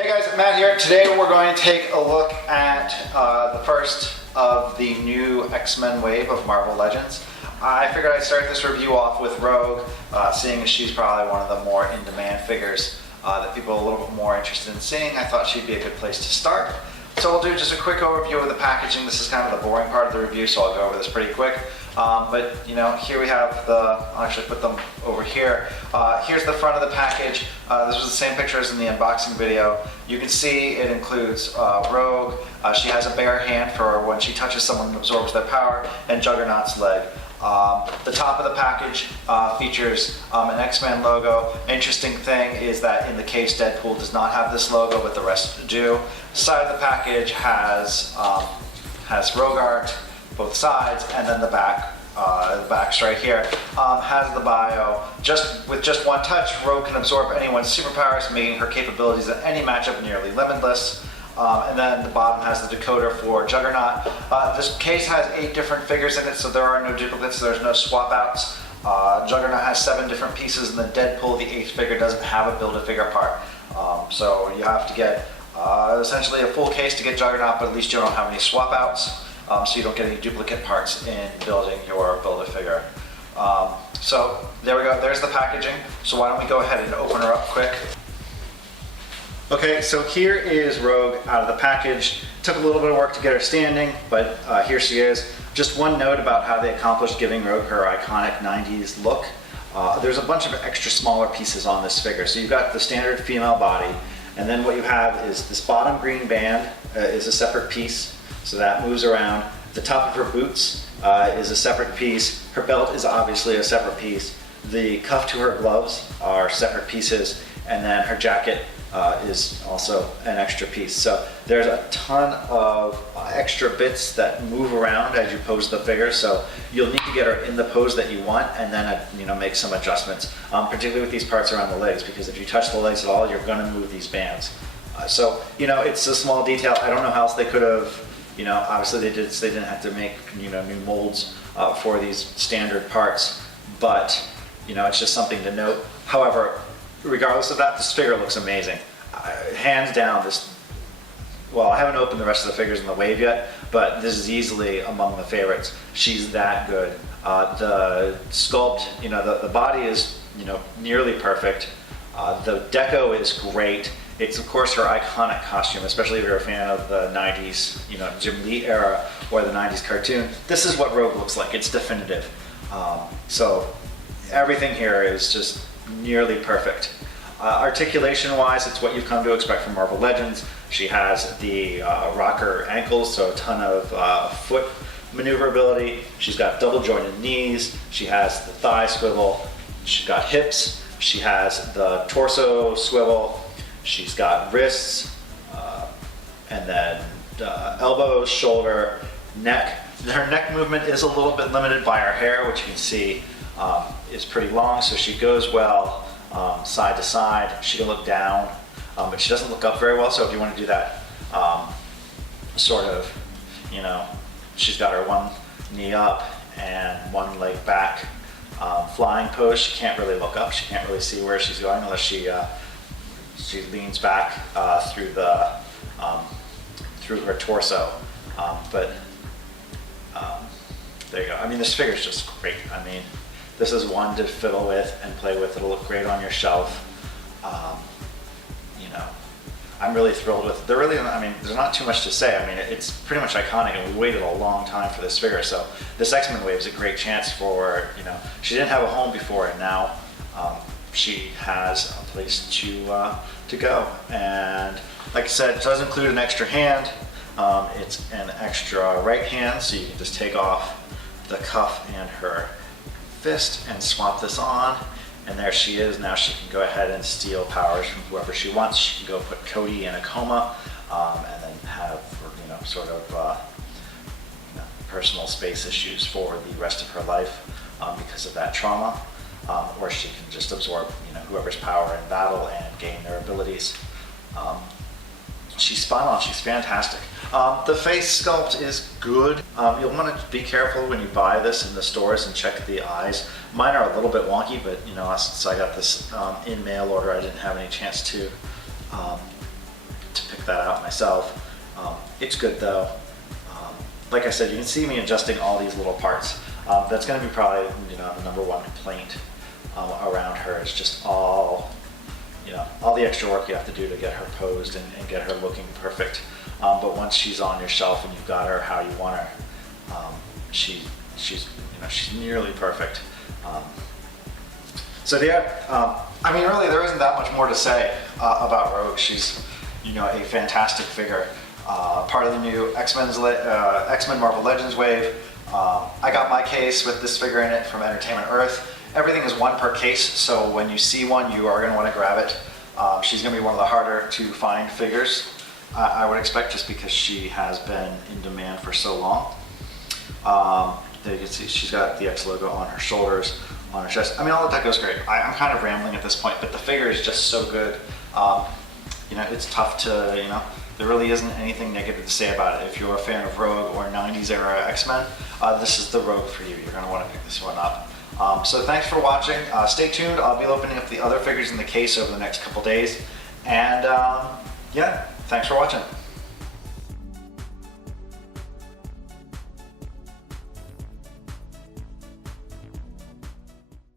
Hey guys, Matt here. Today we're going to take a look at the first of the new X-Men wave of Marvel Legends. I figured I'd start this review off with Rogue, seeing as she's probably one of the more in-demand figures that people are a little bit more interested in seeing. I thought she'd be a good place to start. So we'll do just a quick overview of the packaging. This is kind of the boring part of the review, so I'll go over this pretty quick. But you know, here we have the, I'll actually put them over here. Here's the front of the package. This was the same picture as in the unboxing video. You can see it includes Rogue. She has a bare hand for when she touches someone and absorbs their power, and Juggernaut's leg. The top of the package features an X-Men logo. Interesting thing is that in the case, Deadpool does not have this logo, but the rest do. The side of the package has Rogue art, both sides, and then the back's right here, has the bio. With just one touch, Rogue can absorb anyone's superpowers, making her capabilities in any matchup nearly limitless. And then the bottom has the decoder for Juggernaut. This case has 8 different figures in it, so there are no duplicates, there's no swap outs. Juggernaut has 7 different pieces, and then Deadpool, the 8th figure, doesn't have a Build-A-Figure part. So you have to get essentially a full case to get Juggernaut, but at least you don't have any swap outs. So you don't get any duplicate parts in building your Build-A-Figure. So there we go, there's the packaging. So why don't we go ahead and open her up quick. Okay, so here is Rogue out of the package. Took a little bit of work to get her standing, but here she is. Just one note about how they accomplished giving Rogue her iconic 90s look. There's a bunch of extra smaller pieces on this figure. So you've got the standard female body, and then what you have is this bottom green band is a separate piece. So that moves around. The top of her boots is a separate piece. Her belt is obviously a separate piece. The cuff to her gloves are separate pieces. And then her jacket is also an extra piece. So there's a ton of extra bits that move around as you pose the figure. So you'll need to get her in the pose that you want and then make some adjustments, particularly with these parts around the legs, because if you touch the legs at all, you're going to move these bands. So it's a small detail. I don't know how else they could have. Obviously they didn't have to make new molds for these standard parts, but it's just something to note. However, regardless of that, this figure looks amazing. Hands down, well, I haven't opened the rest of the figures in the wave yet, but this is easily among the favorites. She's that good. The sculpt, the body is nearly perfect. The deco is great. It's of course her iconic costume, especially if you're a fan of the 90s, Jim Lee era or the 90s cartoon. This is what Rogue looks like. It's definitive. So everything here is just nearly perfect. Articulation-wise, it's what you've come to expect from Marvel Legends. She has the rocker ankles, so a ton of foot maneuverability. She's got double jointed knees. She has the thigh swivel. She's got hips. She has the torso swivel. She's got wrists, and then elbows, shoulder, neck. Her neck movement is a little bit limited by her hair, which you can see is pretty long, so she goes well side to side. She can look down, but she doesn't look up very well, so if you want to do that she's got her one knee up and one leg back flying pose. She can't really look up. She can't really see where she's going unless she leans back through her torso. There you go. I mean, this figure's just great. I mean, this is one to fiddle with and play with. It'll look great on your shelf. I'm really thrilled with it. There's not too much to say. I mean, it's pretty much iconic, and we waited a long time for this figure. So this X-Men wave is a great chance for, she didn't have a home before, and now she has a place to go. And like I said, it does include an extra hand. It's an extra right hand, so you can just take off the cuff and her fist and swap this on, and there she is. Now she can go ahead and steal powers from whoever she wants. She can go put Cody in a coma and then have personal space issues for the rest of her life because of that trauma, or she can just absorb whoever's power in battle and gain their abilities. She's spot on. She's fantastic. The face sculpt is good. You'll want to be careful when you buy this in the stores and check the eyes. Mine are a little bit wonky, but since I got this in mail order, I didn't have any chance to to pick that out myself. It's good though. Like I said, you can see me adjusting all these little parts. That's going to be probably, the number one complaint around her. It's just all the extra work you have to do to get her posed and get her looking perfect. But once she's on your shelf and you've got her how you want her, she's nearly perfect. So yeah, I mean, really, there isn't that much more to say about Rogue. She's, a fantastic figure. Part of the new X-Men Marvel Legends wave. I got my case with this figure in it from Entertainment Earth. Everything is one per case, so when you see one, you are going to want to grab it. She's going to be one of the harder to find figures, I would expect, just because she has been in demand for so long. There you can see she's got the X logo on her shoulders, on her chest. I mean, all of that goes great. I'm kind of rambling at this point, but the figure is just so good. It's tough to, there really isn't anything negative to say about it. If you're a fan of Rogue or 90s era X-Men, this is the Rogue for you. You're going to want to pick this one up. So thanks for watching. Stay tuned. I'll be opening up the other figures in the case over the next couple days. And yeah, thanks for watching.